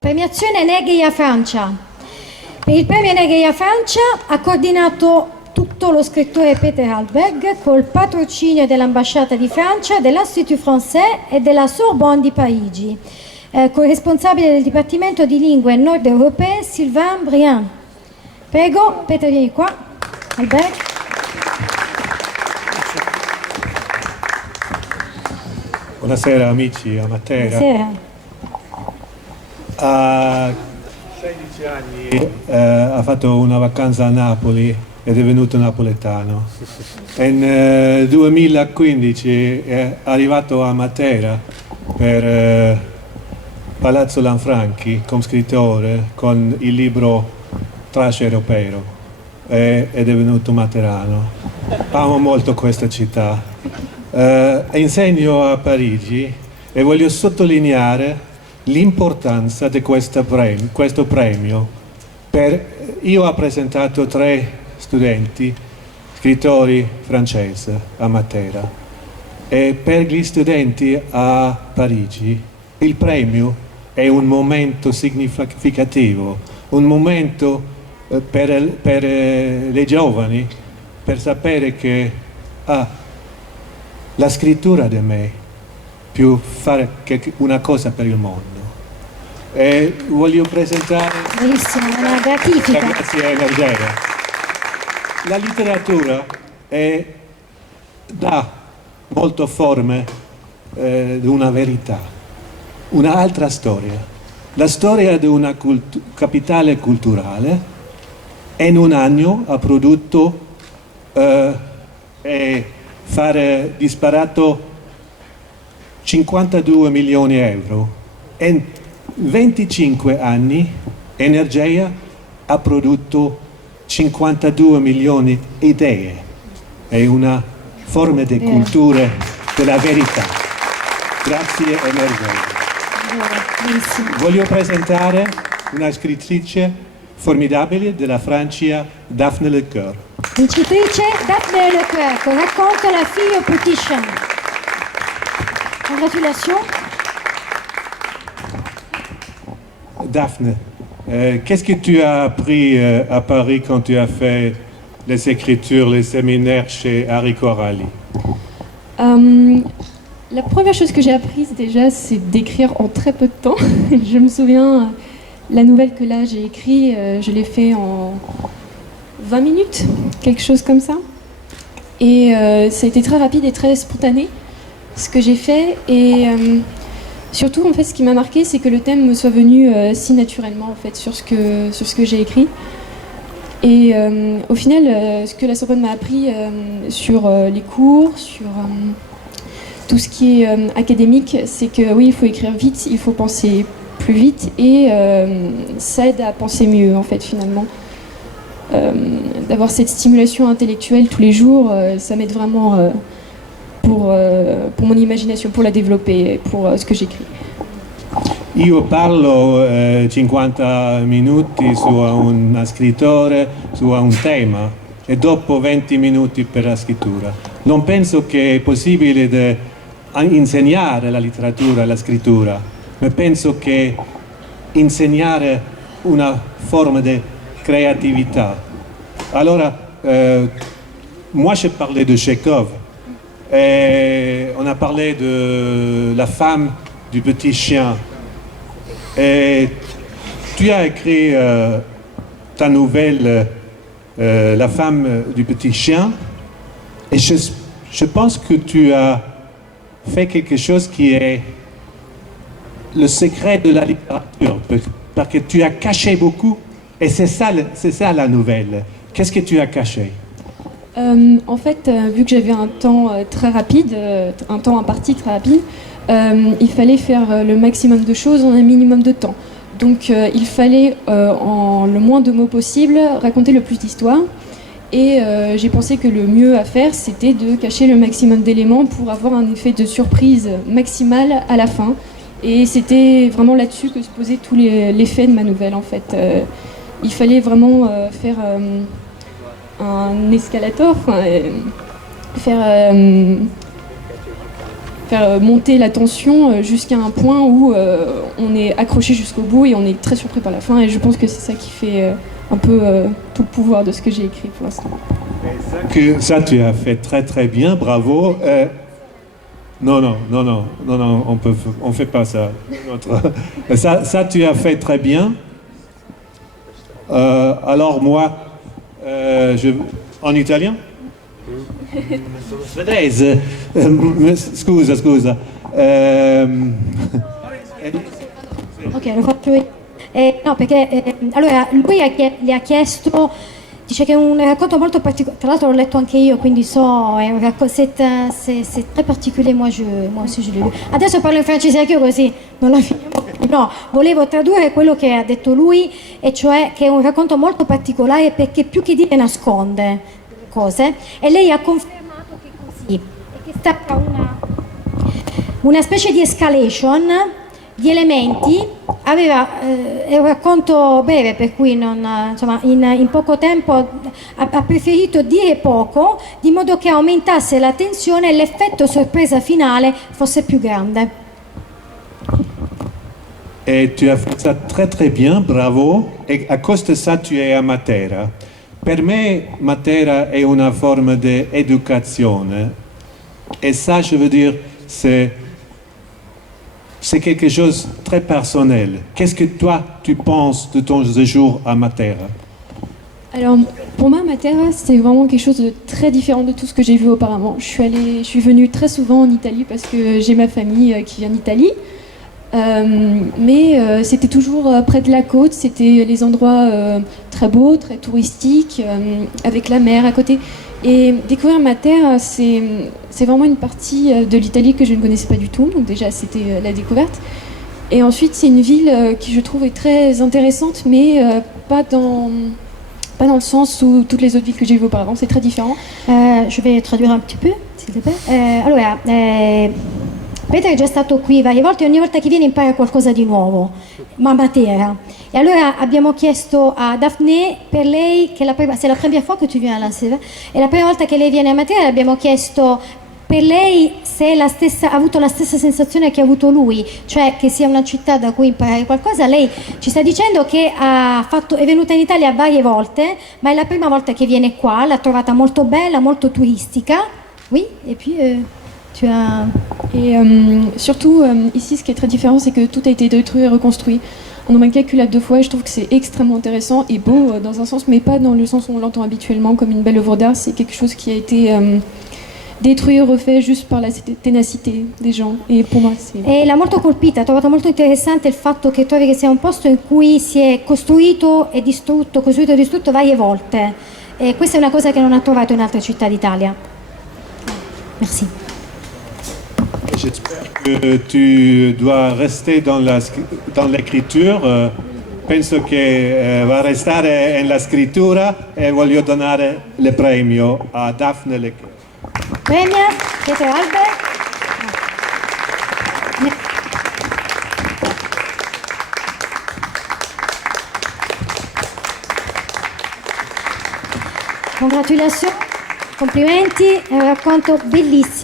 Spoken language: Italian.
Premiazione Negheia Francia. Per il premio Negheia Francia ha coordinato tutto lo scrittore Peter Hallberg col patrocinio dell'Ambasciata di Francia, dell'Institut Français e della Sorbonne di Parigi, corresponsabile del Dipartimento di Lingue Nord Europee Sylvain Briand. Prego, Peter, vieni qua. Hallberg. Buonasera amici a Matera. Buonasera. A 16 anni ha fatto una vacanza a Napoli ed è venuto napoletano. Nel 2015 è arrivato a Matera per Palazzo Lanfranchi come scrittore con il libro Trash Europeo ed è venuto materano. Amo molto questa città. Insegno a Parigi e voglio sottolineare l'importanza di questo premio. Io ho presentato 3 studenti, scrittori francesi a Matera, e per gli studenti a Parigi il premio è un momento significativo, un momento per le giovani per sapere che la scrittura di me più fare che una cosa per il mondo. E voglio presentare Bellissima, una gratifica. Grazie Energia. La letteratura dà molte forme di una verità, un'altra storia, la storia di una capitale culturale. In un anno ha prodotto e fare disparato 52 milioni di euro. In 25 anni Energia ha prodotto 52 milioni di idee. È una forma di cultura della verità. Grazie Energia. Voglio presentare una scrittrice formidabile della Francia, Daphne Lecoeur. Vincitrice Daphne Lecoeur, con racconto La fille au petit chien. Congratulations. Daphne, qu'est-ce que tu as appris à Paris quand tu as fait les écritures, les séminaires chez Harry Corali? La première chose que j'ai apprise déjà, c'est d'écrire en très peu de temps. Je me souviens, la nouvelle que là j'ai écrite, je l'ai fait en 20 minutes, quelque chose comme ça. Et ça a été très rapide et très spontané, ce que j'ai fait. Et surtout, en fait, ce qui m'a marqué, c'est que le thème me soit venu si naturellement, en fait, sur ce que j'ai écrit. Et au final, ce que la Sorbonne m'a appris sur les cours, sur tout ce qui est académique, c'est que oui, il faut écrire vite, il faut penser plus vite, et ça aide à penser mieux, en fait, finalement. D'avoir cette stimulation intellectuelle tous les jours, ça m'aide vraiment pour mon imagination, pour la développer, pour ce que j'écris. Io parlo 50 minuti su un scrittore, su un tema, e dopo 20 minuti per la scrittura. Non penso che è possibile insegnare la letteratura e la scrittura, ma penso che insegnare una forma di créativité. Alors, moi j'ai parlé de Chekhov, et on a parlé de la femme du petit chien. Et tu as écrit ta nouvelle La femme du petit chien, et je pense que tu as fait quelque chose qui est le secret de la littérature, parce que tu as caché beaucoup. Et c'est ça la nouvelle. Qu'est-ce que tu as caché? En fait, vu que j'avais un temps très rapide, un temps imparti très rapide, il fallait faire le maximum de choses en un minimum de temps. Donc il fallait, en le moins de mots possible, raconter le plus d'histoires. Et j'ai pensé que le mieux à faire, c'était de cacher le maximum d'éléments pour avoir un effet de surprise maximal à la fin. Et c'était vraiment là-dessus que se posait tout l'effet de ma nouvelle, en fait. Il fallait vraiment faire un escalator, faire faire monter la tension jusqu'à un point où on est accroché jusqu'au bout et on est très surpris par la fin. Et je pense que c'est ça qui fait un peu tout le pouvoir de ce que j'ai écrit pour l'instant. Ça, tu as fait très très bien, bravo. Non, on fait pas ça. Ça, tu as fait très bien. Alors moi, en italien? Svedese. Scusa. Ok, lo faccio io. No, perché allora lui le ha chiesto, dice che è un racconto molto particolare, tra l'altro l'ho letto anche io, quindi so, è un racconto, c'est très particolare, moi aussi je l'ai lu. Adesso parlo in francese anche io così non la finiamo. No, volevo tradurre quello che ha detto lui, e cioè che è un racconto molto particolare perché più che dire nasconde cose, e lei ha confermato che è così, e che è stata una specie di escalation di elementi. È un racconto breve, per cui insomma, in poco tempo ha preferito dire poco, di modo che aumentasse la tensione e l'effetto sorpresa finale fosse più grande. Et tu as fait ça très très bien, bravo. Et à cause de ça, tu es à Matera. Per me, Matera è una forma di educazione. Et ça, je veux dire, c'est quelque chose de très personnel. Qu'est-ce que toi, tu penses de ton séjour à Matera? Alors, pour moi, Matera, c'est vraiment quelque chose de très différent de tout ce que j'ai vu auparavant. Je suis venue très souvent en Italie parce que j'ai ma famille qui vient d'Italie. Mais c'était toujours près de la côte, c'était les endroits très beaux, très touristiques, avec la mer à côté. Et découvrir Matera, c'est vraiment une partie de l'Italie que je ne connaissais pas du tout, donc déjà c'était la découverte. Et ensuite c'est une ville qui je trouve est très intéressante, mais pas dans le sens où toutes les autres villes que j'ai vues auparavant, c'est très différent. Je vais traduire un petit peu, s'il te plaît. Allora, Peter è già stato qui varie volte e ogni volta che viene impara qualcosa di nuovo, ma a Matera. E allora abbiamo chiesto a Daphné, per lei, che c'est la première fois que tu viens à la Sèvres, e la prima volta che lei viene a Matera abbiamo chiesto per lei se ha avuto la stessa sensazione che ha avuto lui, cioè che sia una città da cui imparare qualcosa. Lei ci sta dicendo che è venuta in Italia varie volte, ma è la prima volta che viene qua, l'ha trovata molto bella, molto turistica. Oui, et puis... Et surtout, ici, ce qui est très différent, c'est que tout a été détruit et reconstruit. On en a calculé 2 fois et je trouve que c'est extrêmement intéressant et beau dans un sens, mais pas dans le sens où on l'entend habituellement comme une belle œuvre d'art. C'est quelque chose qui a été détruit et refait juste par la ténacité des gens. Et pour moi, c'est... E l'ha molto colpita, ha trovato molto interessante il fatto che trovi che sia un posto in cui si è costruito e distrutto varie volte. E questa è una cosa che non ha trovato in altre città d'Italia. Merci. J'espère que tu dois rester dans l'écriture. Penso che va restare nella scrittura e voglio donare il premio a Daphne Lecchio. Premio Peter Hallberg. Congratulazioni, complimenti, è un racconto bellissimo.